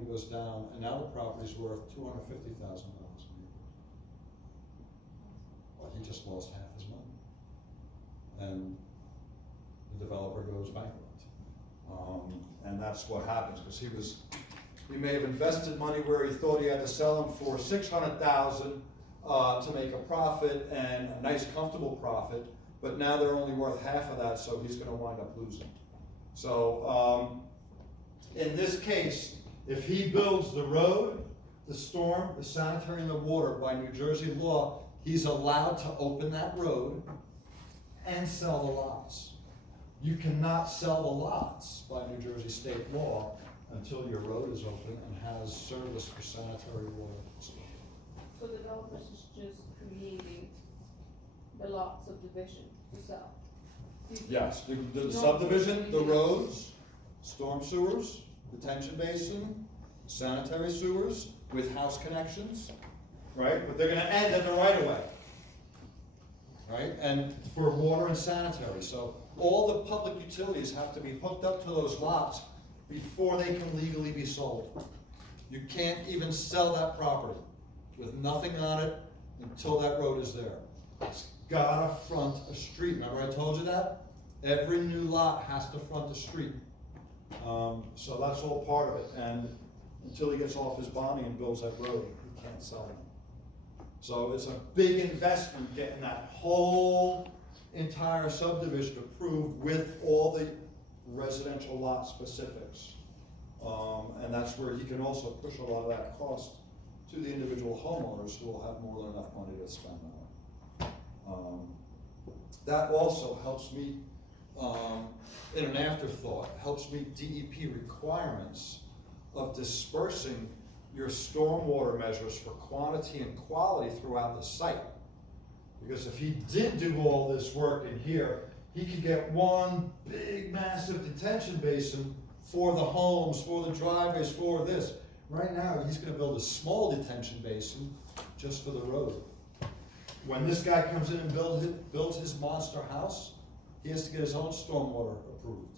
equity goes down, and now the property's worth $250,000. Well, he just lost half his money. And the developer goes bankrupt. And that's what happens, because he may have invested money where he thought he had to sell them for $600,000 to make a profit, and a nice comfortable profit, but now they're only worth half of that, so he's gonna wind up losing. So, in this case, if he builds the road, the storm, the sanitary, and the water by New Jersey law, he's allowed to open that road and sell the lots. You cannot sell the lots by New Jersey state law until your road is open and has service for sanitary, water. So the developers is just creating the lot subdivision to sell? Yes, the subdivision, the roads, storm sewers, detention basin, sanitary sewers with house connections, right? But they're gonna end at the right of way, right? And for water and sanitary, so all the public utilities have to be hooked up to those lots before they can legally be sold. You can't even sell that property with nothing on it until that road is there. It's gotta front a street, remember I told you that? Every new lot has to front a street. So that's all part of it, and until he gets off his bonding and builds that road, he can't sell them. So it's a big investment getting that whole entire subdivision approved with all the residential lot specifics. And that's where he can also push a lot of that cost to the individual homeowners who will have more than enough money to spend on it. That also helps meet, in an afterthought, helps meet DEP requirements of dispersing your stormwater measures for quantity and quality throughout the site. Because if he did do all this work in here, he could get one big massive detention basin for the homes, for the driveways, for this. Right now, he's gonna build a small detention basin just for the road. When this guy comes in and builds his monster house, he has to get his own stormwater approved.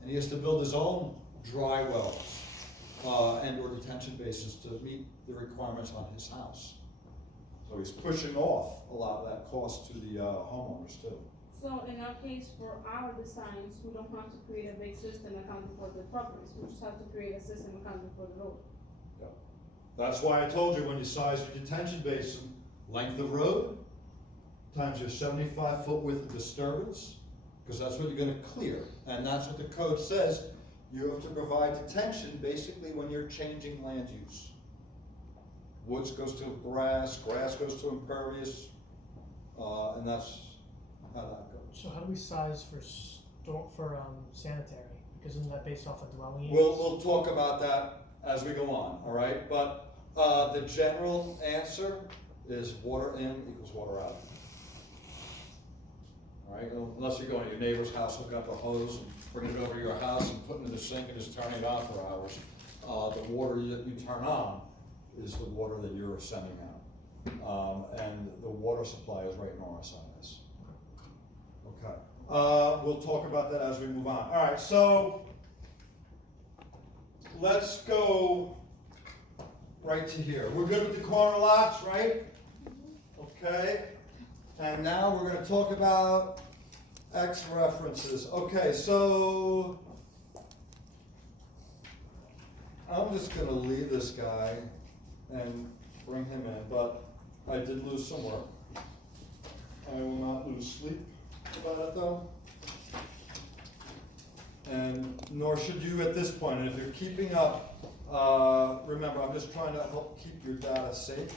And he has to build his own dry wells, and or detention basins to meet the requirements on his house. So he's pushing off a lot of that cost to the homeowners too. So in our case, for our designs, we don't have to create a big system accounting for the properties, we just have to create a system accounting for the road. Yep. That's why I told you when you size your detention basin, length of road, times your 75-foot width of disturbance, because that's what you're gonna clear. And that's what the code says, you have to provide detention basically when you're changing land use. Woods goes to grass, grass goes to impervious, and that's how that goes. So how do we size for sanitary? Because isn't that based off of dwelling units? We'll talk about that as we go on, all right? But the general answer is water in equals water out. All right, unless you're going to your neighbor's house, hooking up a hose and bringing it over to your house and putting it in the sink and just turning it on for hours. The water that you turn on is the water that you're sending out. And the water supply is right in RSIS. Okay, we'll talk about that as we move on. All right, so let's go right to here. We're good with the corner lots, right? Okay, and now we're going to talk about X references. Okay, so I'm just going to leave this guy and bring him in, but I did lose some work. I will not lose sleep about it though. And nor should you at this point. And if you're keeping up, remember, I'm just trying to help keep your data safe.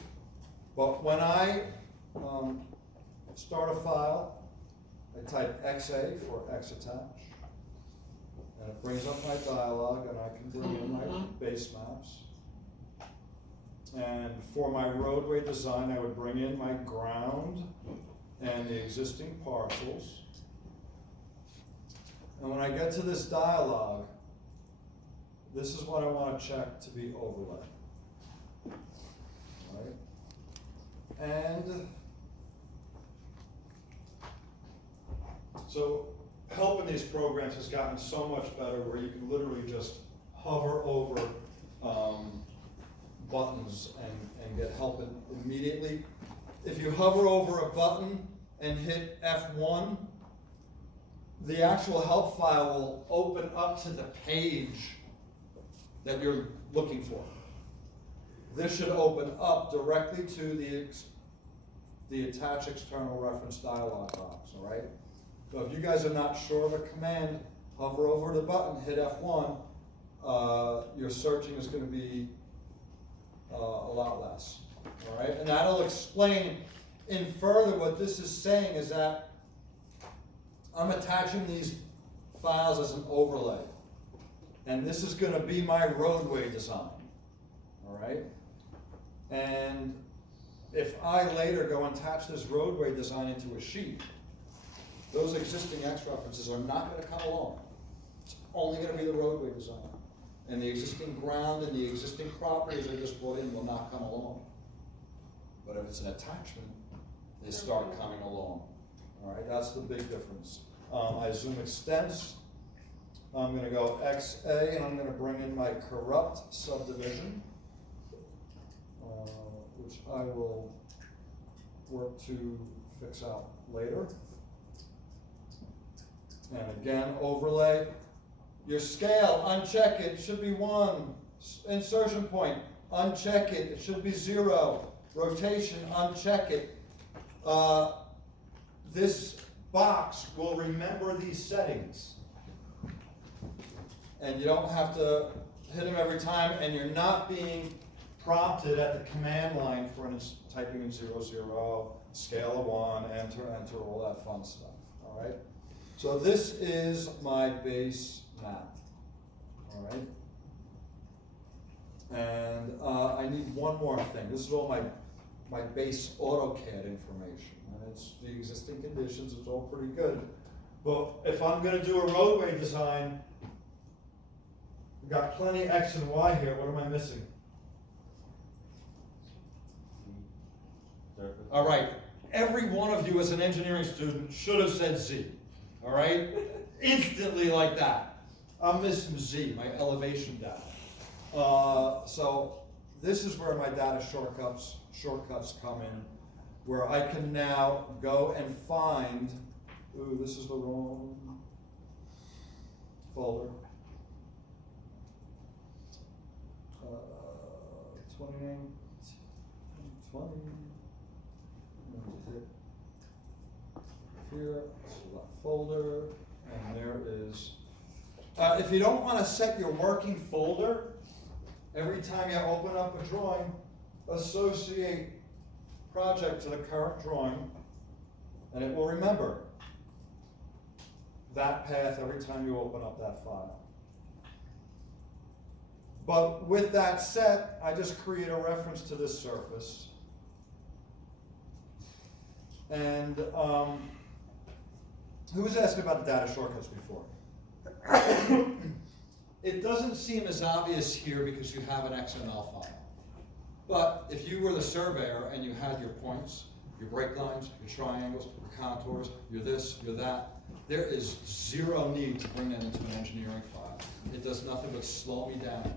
But when I start a file, I type XA for X attach, and it brings up my dialog, and I can bring in my base maps. And for my roadway design, I would bring in my ground and the existing parcels. And when I get to this dialog, this is what I want to check to be overlay. Right? And so help in these programs has gotten so much better where you can literally just hover over buttons and get help immediately. If you hover over a button and hit F1, the actual help file will open up to the page that you're looking for. This should open up directly to the attach external reference dialog box, all right? So if you guys are not sure of a command, hover over the button, hit F1, your searching is going to be a lot less, all right? And that'll explain in further what this is saying is that I'm attaching these files as an overlay. And this is going to be my roadway design, all right? And if I later go and attach this roadway design into a sheet, those existing X references are not going to come along. It's only going to be the roadway design. And the existing ground and the existing properties I just brought in will not come along. But if it's an attachment, they start coming along. All right, that's the big difference. I zoom extents. I'm going to go XA, and I'm going to bring in my corrupt subdivision, which I will work to fix out later. And again, overlay. Your scale, uncheck it, should be 1. Insertion point, uncheck it, it should be 0. Rotation, uncheck it. This box will remember these settings. And you don't have to hit them every time, and you're not being prompted at the command line for typing in 00, scale of 1, enter, all that fun stuff, all right? So this is my base map, all right? And I need one more thing. This is all my base AutoCAD information, and it's the existing conditions, it's all pretty good. But if I'm gonna do a roadway design, we've got plenty X and Y here, what am I missing? All right, every one of you as an engineering student should have said Z, all right? Instantly like that. I'm missing Z, my elevation data. So this is where my data shortcuts come in, where I can now go and find, ooh, this is the wrong folder. 29, 20. Hit here, select folder, and there is. If you don't want to set your working folder, every time you open up a drawing, associate project to the current drawing, and it will remember that path every time you open up that file. But with that set, I just create a reference to this surface. And who was asking about the data shortcuts before? It doesn't seem as obvious here because you have an XML file. But if you were the surveyor and you had your points, your break lines, your triangles, your contours, your this, your that, there is zero need to bring that into an engineering file. It does nothing but slow me down.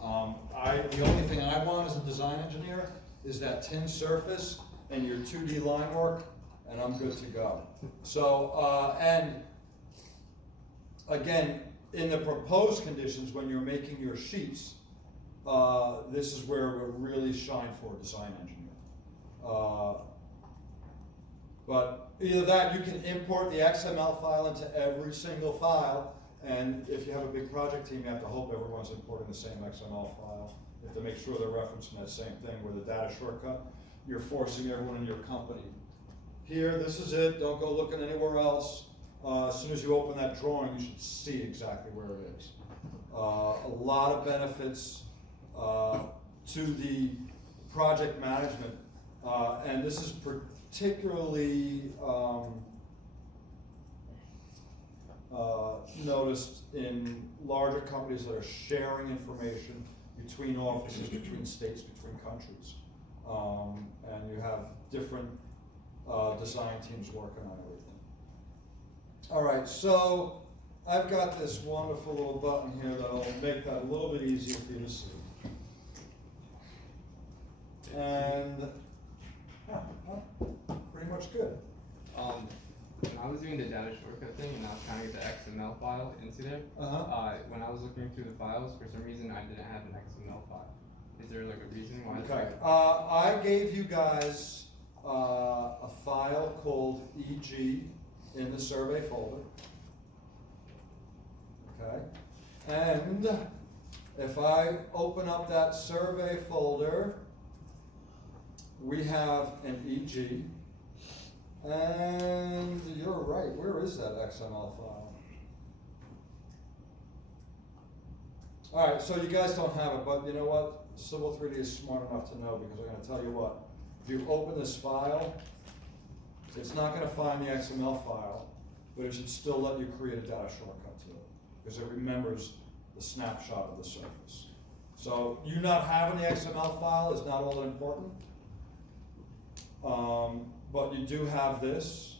The only thing I want as a design engineer is that tin surface and your 2D line work, and I'm good to go. So, and again, in the proposed conditions, when you're making your sheets, this is where it would really shine for a design engineer. But either that, you can import the XML file into every single file, and if you have a big project team, you have to hope everyone's importing the same XML file. You have to make sure they're referencing that same thing. With the data shortcut, you're forcing everyone in your company. Here, this is it, don't go looking anywhere else. As soon as you open that drawing, you should see exactly where it is. A lot of benefits to the project management, and this is particularly noticed in larger companies that are sharing information between offices, between states, between countries. And you have different design teams working on everything. All right, so I've got this wonderful little button here that'll make that a little bit easier for you to see. And, yeah, well, pretty much good. When I was doing the data shortcut thing and I was trying to get the XML file into there, when I was looking through the files, for some reason I didn't have an XML file. Is there like a reason why? Okay, I gave you guys, a file called EG in the survey folder. Okay, and if I open up that survey folder, we have an EG, and you're right, where is that XML file? Alright, so you guys don't have it, but you know what? Civil 3D is smart enough to know, because I'm gonna tell you what, if you open this file, it's not gonna find the XML file, but it should still let you create a data shortcut to it, because it remembers the snapshot of the surface. So you not having the XML file is not all that important. But you do have this.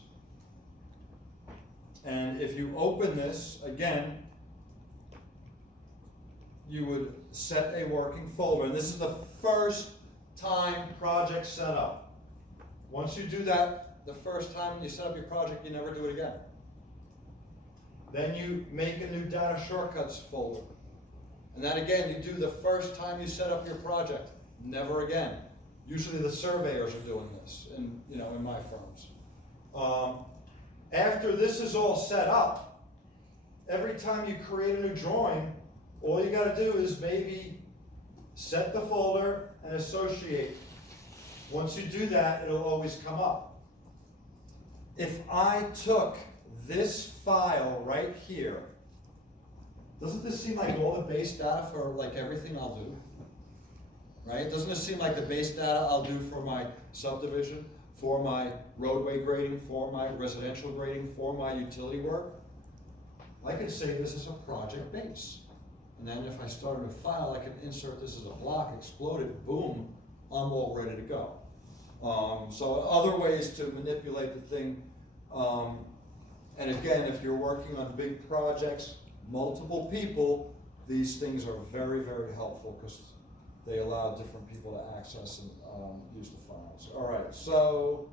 And if you open this, again, you would set a working folder. And this is the first time project setup. Once you do that, the first time you set up your project, you never do it again. Then you make a new data shortcuts folder. And that again, you do the first time you set up your project, never again. Usually the surveyors are doing this in my firms. After this is all set up, every time you create a new drawing, all you gotta do is maybe set the folder and associate. Once you do that, it'll always come up. If I took this file right here, doesn't this seem like all the base data for like everything I'll do? Right? Doesn't this seem like the base data I'll do for my subdivision, for my roadway grading, for my residential grading, for my utility work? I could say this is a project base. And then if I started a file, I could insert this as a block, explode it, boom, I'm all ready to go. So other ways to manipulate the thing. And again, if you're working on big projects, multiple people, these things are very, very helpful because they allow different people to access and use the files. All right, so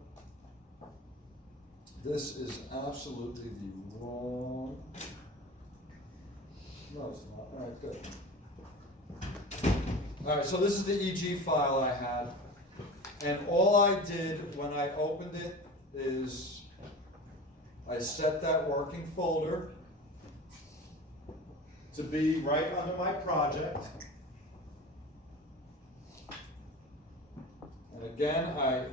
this is absolutely the wrong. No, it's not. All right, good. All right, so this is the EG file I had, and all I did when I opened it is I set that working folder to be right under my project. And again, I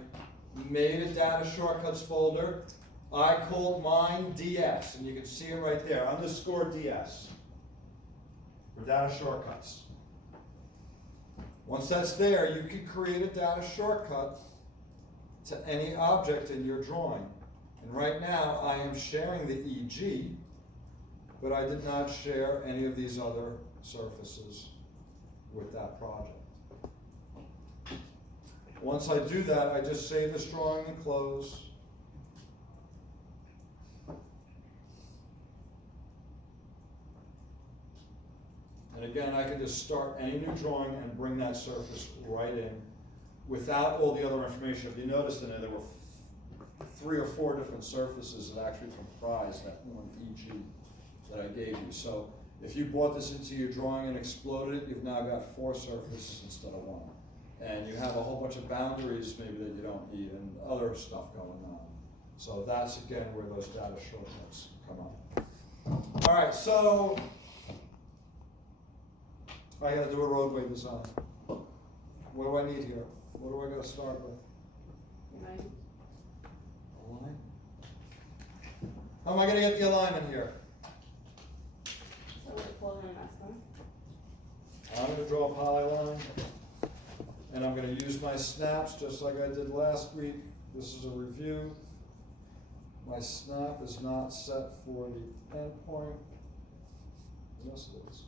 made a data shortcuts folder. I called mine DS, and you can see it right there, underscore DS, for data shortcuts. Once that's there, you can create a data shortcut to any object in your drawing. And right now, I am sharing the EG, but I did not share any of these other surfaces with that project. Once I do that, I just save this drawing and close. And again, I can just start any new drawing and bring that surface right in without all the other information. If you noticed in there were 3 or 4 different surfaces that actually comprise that one EG that I gave you. So if you brought this into your drawing and exploded it, you've now got 4 surfaces instead of 1. And you have a whole bunch of boundaries maybe that you don't need and other stuff going on. So that's again where those data shortcuts come up. All right, so I gotta do a roadway design. What do I need here? What do I gotta start with? Right. A line? How am I gonna get the alignment here? So we're following last time. I'm gonna draw a polyline, and I'm gonna use my snaps just like I did last week. This is a review. My snap is not set for the endpoint. Yes, it is.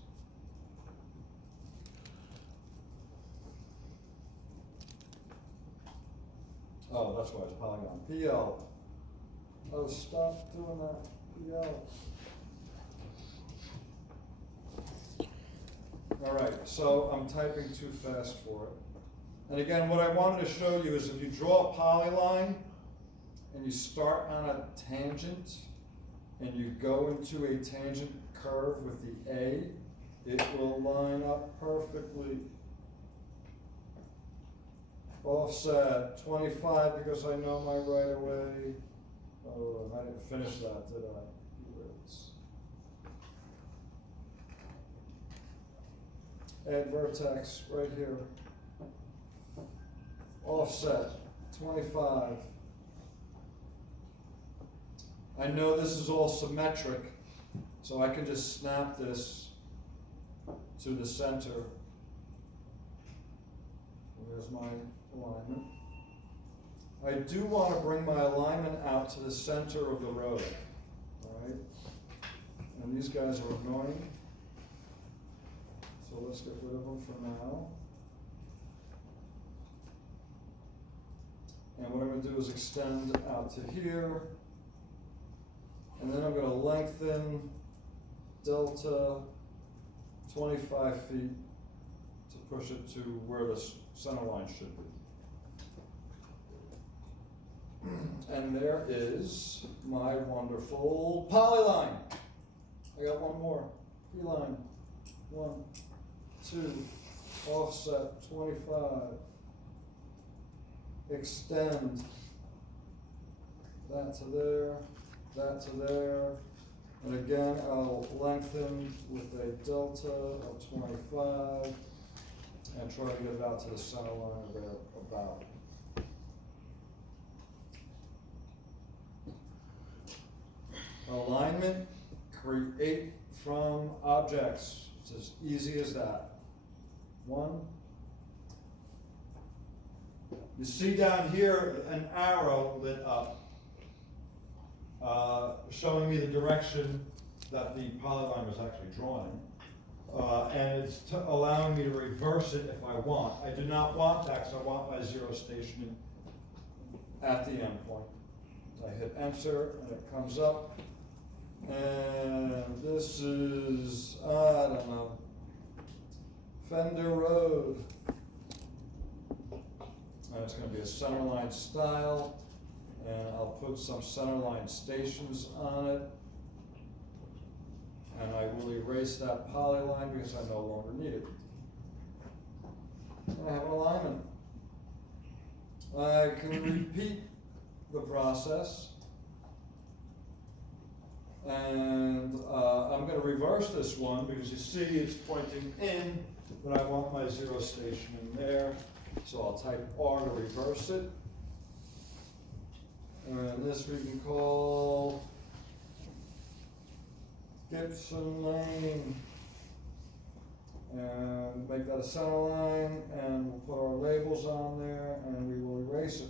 Oh, that's why it's polygon. PL. Oh, stop doing that. PL. All right, so I'm typing too fast for it. And again, what I wanted to show you is if you draw a polyline and you start on a tangent and you go into a tangent curve with the A, it will line up perfectly. Offset 25 because I know my right of way. Oh, I didn't finish that, did I? Add vertex right here. Offset 25. I know this is all symmetric, so I can just snap this to the center. There's my alignment. I do want to bring my alignment out to the center of the road, all right? And these guys are annoying, so let's get rid of them for now. And what I'm going to do is extend out to here, and then I'm going to lengthen delta 25 feet to push it to where the center line should be. And there is my wonderful polyline. I got one more. P-line. 1, 2, offset 25. Extend that to there, that to there. And again, I'll lengthen with a delta of 25 and try to get it out to the center line of there about. Alignment, create from objects. It's as easy as that. 1. You see down here an arrow lit up, showing me the direction that the polyline was actually drawn in. And it's allowing me to reverse it if I want. I do not want that because I want my zero stationing at the end point. I hit enter and it comes up. And this is, I don't know, Fender Road. And it's going to be a centerline style. And I'll put some centerline stations on it. And I will erase that polyline because I no longer need it. I have an alignment. I can repeat the process. And I'm going to reverse this one because you see it's pointing in, but I want my zero station in there. So I'll type R to reverse it. And this we can call Gibson Lane. And make that a center line, and we'll put our labels on there, and we will erase it.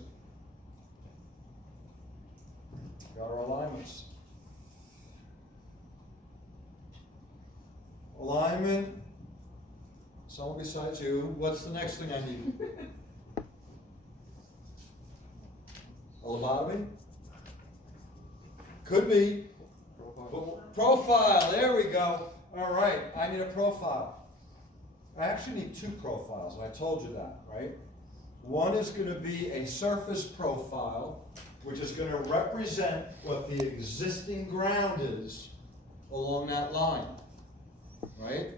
Got our alignments. Alignment. Someone besides you. What's the next thing I need? A lobotomy? Could be. Profile, there we go. All right, I need a profile. I actually need 2 profiles, and I told you that, right? One is going to be a surface profile, which is going to represent what the existing ground is along that line, right?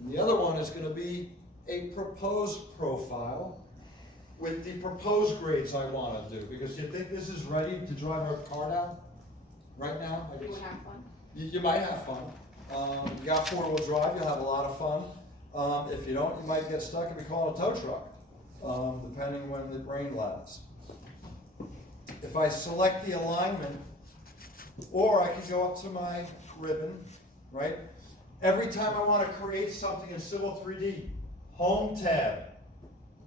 And the other one is going to be a proposed profile with the proposed grades I want to do, because you think this is ready to drive our car down right now? You would have fun. You might have fun. You got 4-wheel drive, you'll have a lot of fun. If you don't, you might get stuck and be calling a tow truck, depending when the rain lasts. If I select the alignment, or I can go up to my ribbon, right? Every time I want to create something in Civil 3D, Home tab.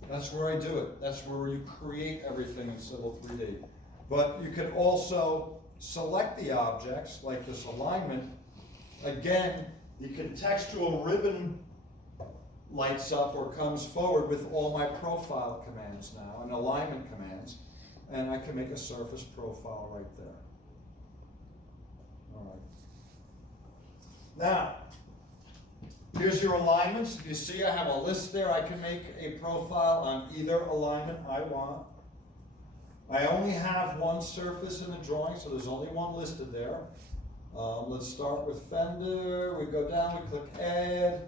That's where I do it. That's where you create everything in Civil 3D. But you can also select the objects, like this alignment. Again, the contextual ribbon lights up or comes forward with all my profile commands now, and alignment commands, and I can make a surface profile right there. All right. Now, Here's your alignments. If you see, I have a list there. I can make a profile on either alignment I want. I only have one surface in the drawing, so there's only one listed there. Let's start with fender. We go down, we click add,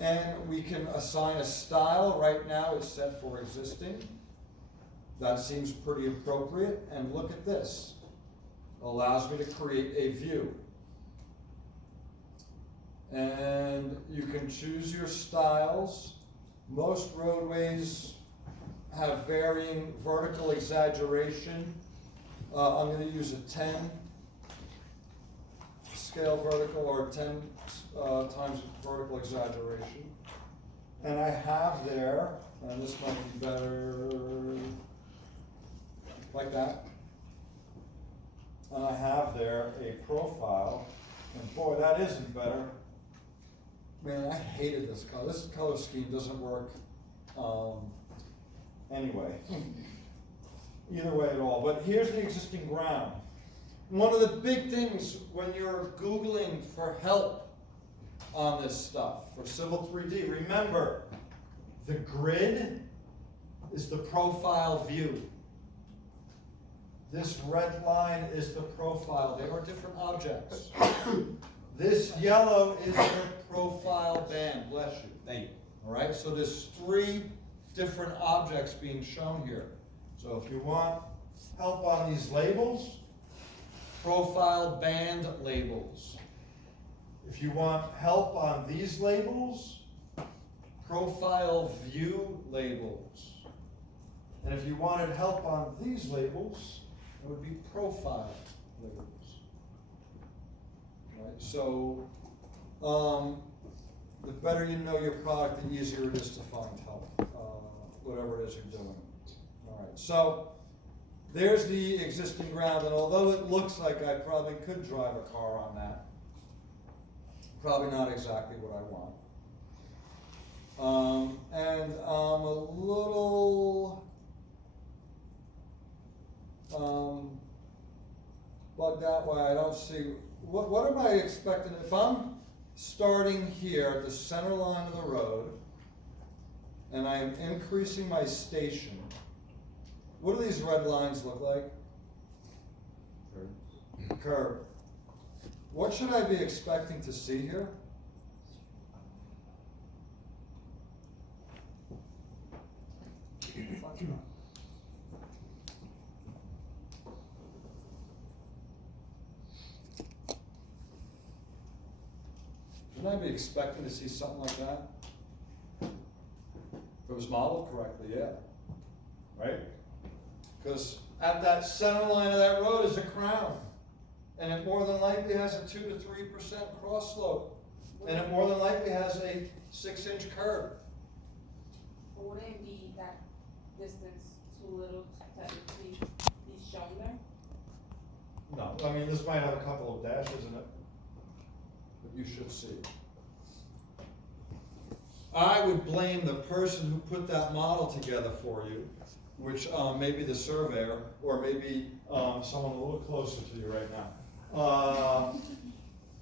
and we can assign a style. Right now it's set for existing. That seems pretty appropriate. And look at this. It allows me to create a view. And you can choose your styles. Most roadways have varying vertical exaggeration. I'm going to use a 10 scale vertical or 10 times vertical exaggeration. And I have there, and this might be better, like that. And I have there a profile, and boy, that isn't better. Man, I hated this color. This color scheme doesn't work. Anyway, either way at all. But here's the existing ground. One of the big things when you're Googling for help on this stuff, for Civil 3D, remember, the grid is the profile view. This red line is the profile. They are different objects. This yellow is your profile band. Bless you. Thank you. All right, so there's 3 different objects being shown here. So if you want help on these labels, profile band labels. If you want help on these labels, profile view labels. And if you wanted help on these labels, it would be profile labels. Right, so the better you know your product, the easier it is to find help, whatever it is you're doing. All right, so there's the existing ground, and although it looks like I probably could drive a car on that, probably not exactly what I want. And I'm a little bugged out why I don't see, what am I expecting? If I'm starting here at the center line of the road, and I am increasing my station, what do these red lines look like? Curve. What should I be expecting to see here? Shouldn't I be expecting to see something like that? If it was modeled correctly, yeah. Right? Because at that center line of that road is a crown. And it more than likely has a 2 to 3% cross slope. And it more than likely has a 6-inch curb. But wouldn't it be that distance too little to technically be shown there? No, I mean, this might have a couple of dashes in it. But you should see. I would blame the person who put that model together for you, which maybe the surveyor, or maybe someone a little closer to you right now.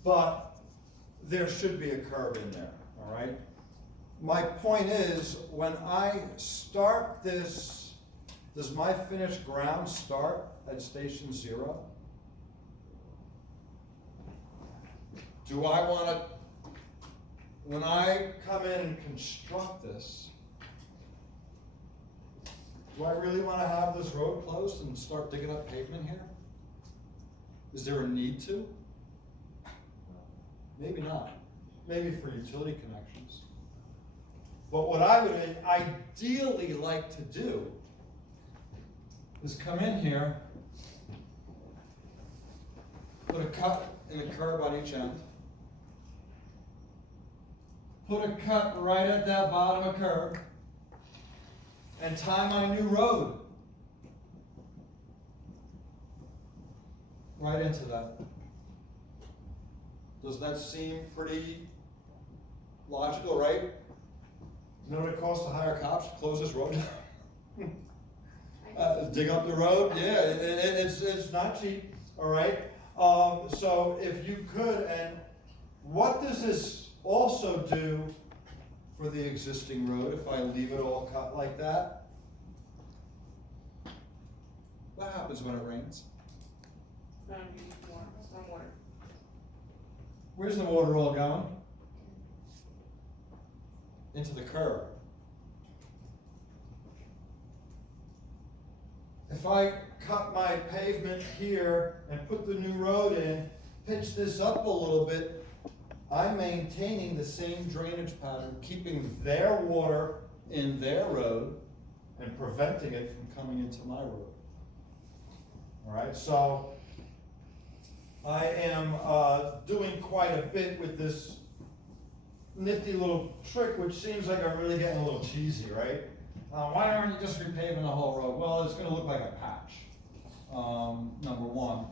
But there should be a curve in there, all right? My point is, when I start this, does my finished ground start at station 0? Do I want to, when I come in and construct this, do I really want to have this road closed and start digging up pavement here? Is there a need to? Maybe not. Maybe for utility connections. But what I would ideally like to do is come in here, put a cut and a curb on each end, put a cut right at that bottom of curb, and tie my new road right into that. Does that seem pretty logical, right? You know what it costs to hire cops to close this road down? Dig up the road, yeah, it's not cheap, all right? So if you could, and what does this also do for the existing road if I leave it all cut like that? What happens when it rains? It's gonna be more, stormwater. Where's the water all going? Into the curb. If I cut my pavement here and put the new road in, pitch this up a little bit, I'm maintaining the same drainage pattern, keeping their water in their road and preventing it from coming into my road. All right, so I am doing quite a bit with this nifty little trick, which seems like I'm really getting a little cheesy, right? Why aren't you just repaving the whole road? Well, it's gonna look like a patch, number one.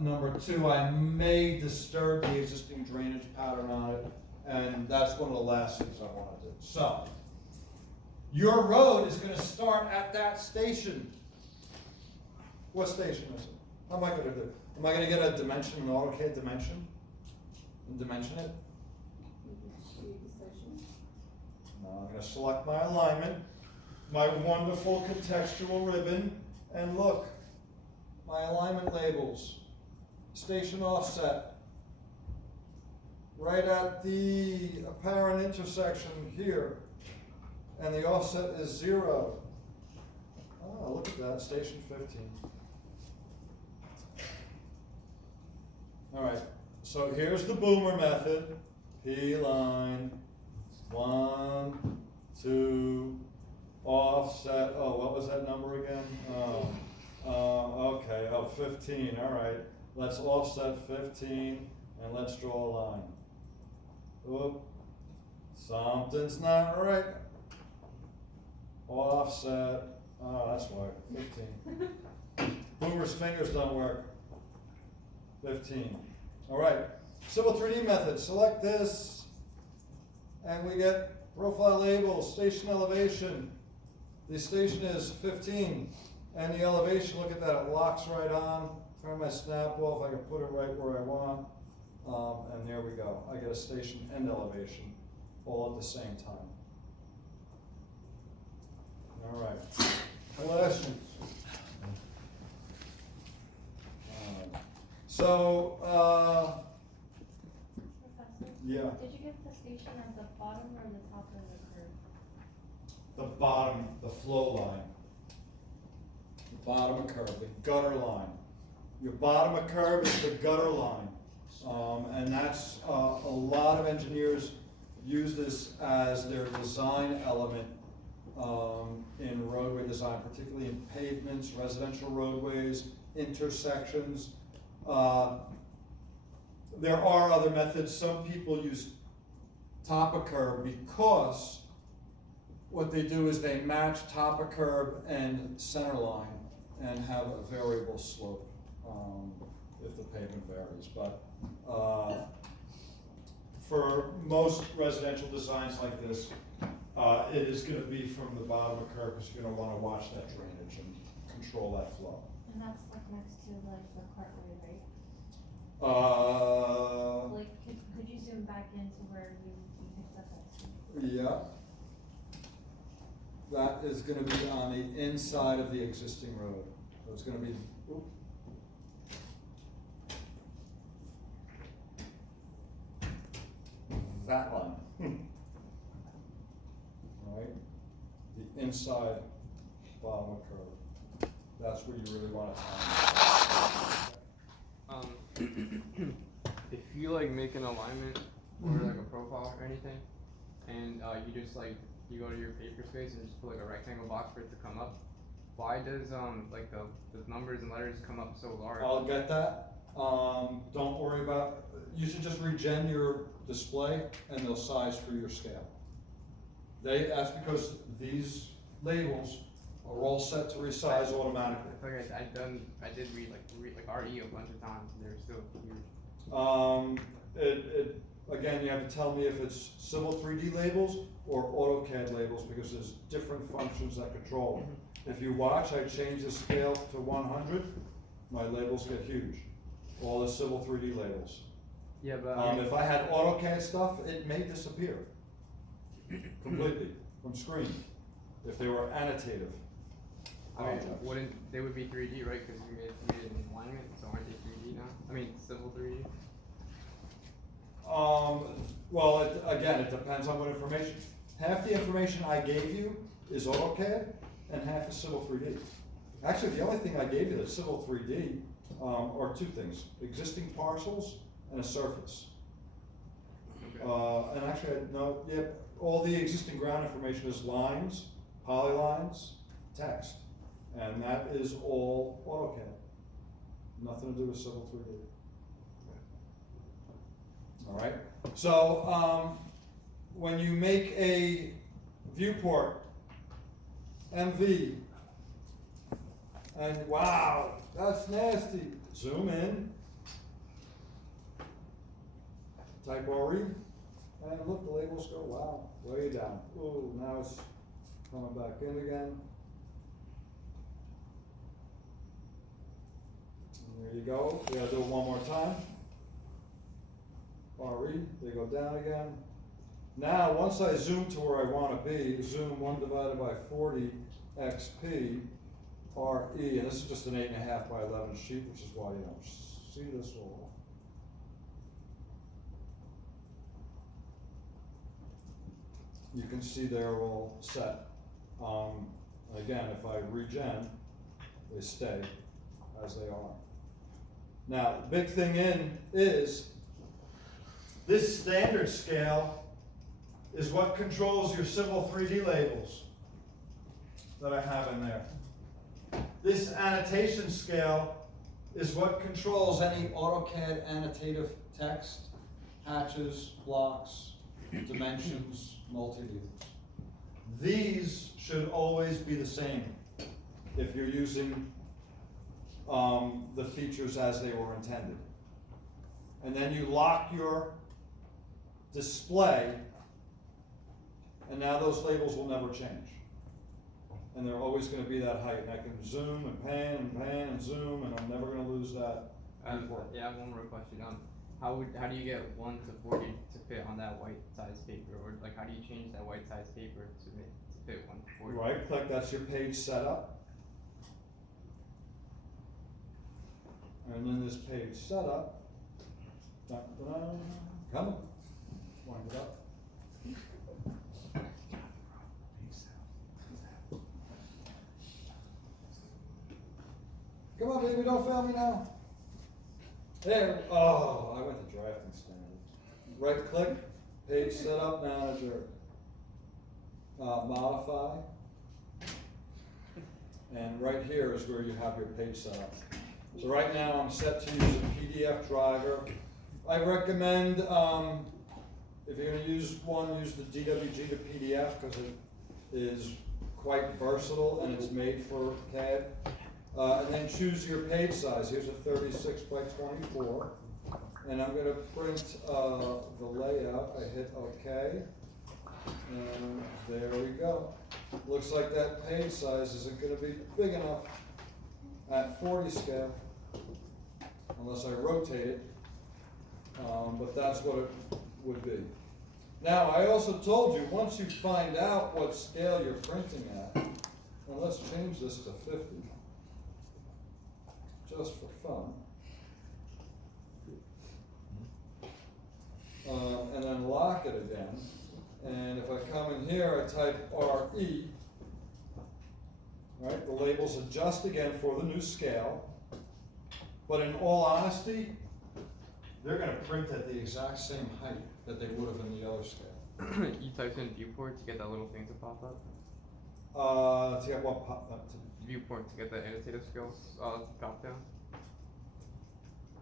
Number two, I may disturb the existing drainage pattern on it, and that's one of the last things I wanna do. So, your road is gonna start at that station. What station is it? How am I gonna do? Am I gonna get a dimension, an AutoCAD dimension? And dimension it? No, I'm gonna select my alignment, my wonderful contextual ribbon, and look, my alignment labels, station offset, right at the apparent intersection here, and the offset is 0. Oh, look at that, station 15. All right, so here's the boomer method, P-line, 1, 2, offset, oh, what was that number again? Okay, 15, all right. Let's offset 15, and let's draw a line. Oop, something's not right. Offset, oh, that's why, 15. Boomer's fingers don't work. 15. All right, Civil 3D method, select this, and we get profile labels, station elevation. The station is 15, and the elevation, look at that, it locks right on. Turn my snap off, I can put it right where I want, and there we go. I get a station and elevation, all at the same time. All right, questions? So, Professor? yeah, Did you get the station at the bottom or the top of the curve? the bottom, the flow line. The bottom of curb, the gutter line. Your bottom of curb is the gutter line. And that's, a lot of engineers use this as their design element in roadway design, particularly in pavements, residential roadways, intersections. There are other methods. Some people use top of curb because what they do is they match top of curb and center line and have a variable slope if the pavement varies. But for most residential designs like this, it is going to be from the bottom of curb because you're going to want to watch that drainage and control that flow. And that's like next to like the cartway, right? Like, could you zoom back into where you picked up that street? Yeah. That is gonna be on the inside of the existing road. So it's gonna be, oop. That line. All right, the inside bottom of curve. That's where you really want to. If you like make an alignment or like a profile or anything, and you just like you go to your paper space and just put like a rectangle box for it to come up, why does like the numbers and letters come up so large? I'll get that. Don't worry about. You should just regen your display, and they'll size for your scale. That's because these labels are all set to resize automatically. I feel like I did read like RE a bunch of times, and they're still huge. Again, you have to tell me if it's Civil 3D labels or AutoCAD labels because there's different functions that control them. If you watch, I change the scale to 100, my labels get huge. All the Civil 3D labels. Yeah, but I mean, If I had AutoCAD stuff, it may disappear completely from screen, if they were annotative. I mean, objects. wouldn't, they would be 3D, right? Cause you made it in alignment, so aren't they 3D now? I mean, civil 3D? Well, again, it depends on what information. Half the information I gave you is AutoCAD, and half is Civil 3D. Actually, the only thing I gave you that's Civil 3D, are two things: existing parcels and a surface. Okay. And actually, all the existing ground information is lines, polylines, text, and that is all AutoCAD. Nothing to do with Civil 3D. All right, so, when you make a viewport, MV, and wow, that's nasty, zoom in, type RE, and look, the labels go, wow, way down. Ooh, now it's coming back in again. And there you go, we gotta do it one more time. RE, they go down again. Now, once I zoom to where I wanna be, zoom 1 divided by 40 XP, RE, and this is just an 8.5 by 11 sheet, which is why you don't see this all. You can see they're all set. Again, if I regen, they stay as they are. Now, the big thing is this standard scale is what controls your Civil 3D labels that I have in there. This annotation scale is what controls any AutoCAD annotative text, hatches, blocks, dimensions, multi-views. These should always be the same if you're using the features as they were intended. And then you lock your display, and now those labels will never change. And they're always gonna be that height, and I can zoom and pan and zoom, and I'm never gonna lose that. Yeah, I have one more question. How do you get 1 to 40 to fit on that white size paper, or like how do you change that white size paper to fit 1 to 40? Right click, that's your page setup. And then this page setup, dun, dun, dun, come on, wind it up. Come on, baby, don't fail me now. There, oh, I went to drafting standard. Right click, page setup manager, modify. And right here is where you have your page setup. So right now I'm set to use a PDF driver. I recommend, if you're gonna use one, use the DWG to PDF because it is quite versatile and it's made for CAD. And then choose your page size. Here's a 36 by 24. And I'm gonna print the layout. I hit OK. And there we go. Looks like that page size isn't gonna be big enough at 40 scale, unless I rotate it. But that's what it would be. Now, I also told you, once you find out what scale you're printing at, and let's change this to 50. Just for fun. And then lock it again. And if I come in here, I type RE, right? The labels adjust again for the new scale. But in all honesty, they're gonna print at the exact same height that they would have in the other scale. You typed in viewport to get that little thing to pop up? To get what pop, Viewport to get the annotative skills drop down.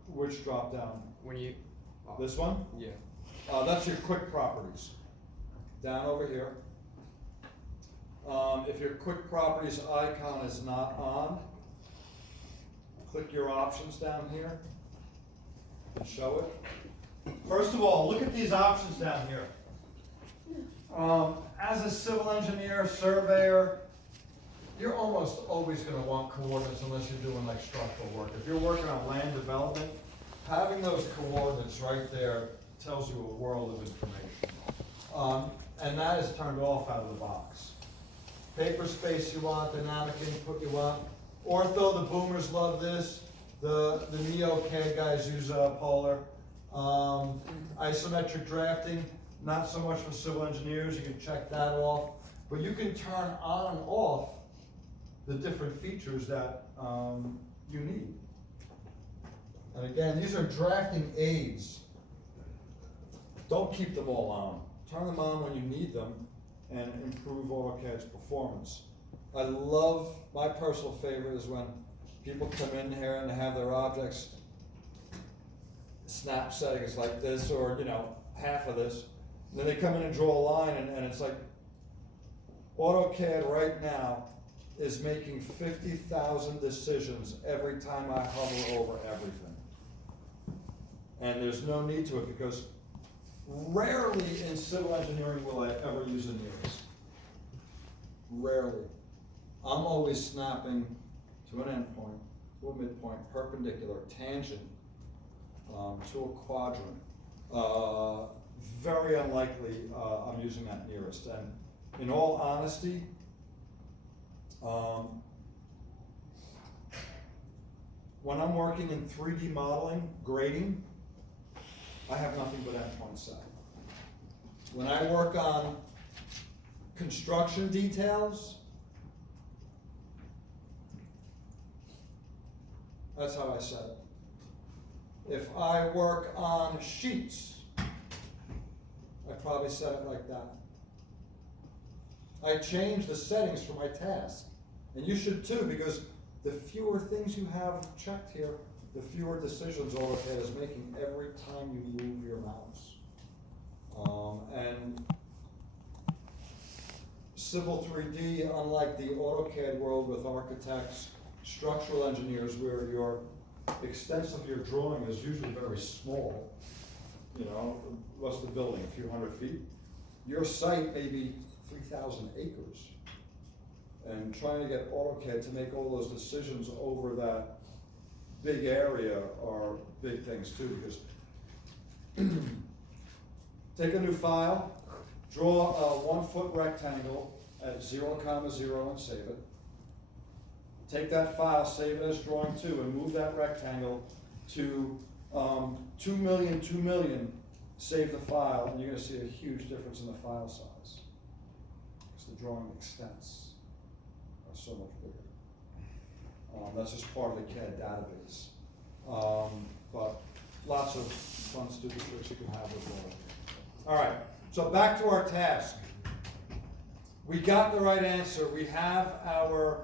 which drop down? When you. This one? Yeah. That's your quick properties. Down over here. If your quick properties icon is not on, click your options down here and show it. First of all, look at these options down here. As a civil engineer, surveyor, you're almost always gonna want coordinates unless you're doing like structural work. If you're working on land development, having those coordinates right there tells you a world of information. And that is turned off out of the box. Paper space you want, dynamic input you want. Ortho, the boomers love this. The neo-CAD guys use Polar. Isometric drafting, not so much for civil engineers, you can check that off. But you can turn on and off the different features that you need. And again, these are drafting aids. Don't keep them all on. Turn them on when you need them and improve AutoCAD's performance. I love, my personal favorite is when people come in here and have their objects snap settings like this, or half of this. And then they come in and draw a line and it's like, AutoCAD right now is making 50,000 decisions every time I hover over everything. And there's no need to it, because rarely in civil engineering will I ever use a nearest. Rarely. I'm always snapping to an endpoint, to a midpoint, perpendicular, tangent, to a quadrant. Very unlikely I'm using that nearest. And in all honesty, when I'm working in 3D modeling, grading, I have nothing but endpoint set. When I work on construction details, that's how I set it. If I work on sheets, I probably set it like that. I change the settings for my task. And you should too, because the fewer things you have checked here, the fewer decisions AutoCAD is making every time you move your mouse. And Civil 3D, unlike the AutoCAD world with architects, structural engineers, where your extent of your drawing is usually very small, what's the building, a few hundred feet? Your site may be 3,000 acres. And trying to get AutoCAD to make all those decisions over that big area are big things too, because take a new file, draw a 1 foot rectangle at 0, 0 and save it. Take that file, save it as drawing 2, and move that rectangle to 2 million, 2 million, save the file, and you're going to see a huge difference in the file size. Because the drawing extents are so much bigger. That's just part of the CAD database. But lots of fun stupid tricks you can have with that. All right, so back to our task. We got the right answer. We have our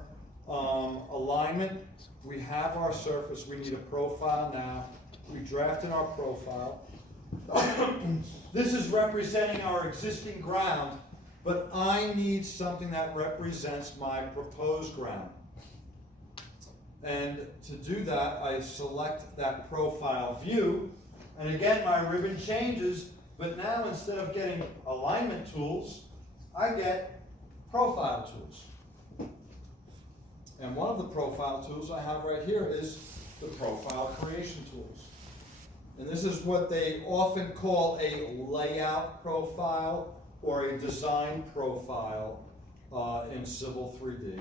alignment. We have our surface. We need a profile now. We drafted our profile. This is representing our existing ground, but I need something that represents my proposed ground. And to do that, I select that profile view. And again, my ribbon changes, but now instead of getting alignment tools, I get profile tools. And one of the profile tools I have right here is the profile creation tools. And this is what they often call a layout profile or a design profile in Civil 3D.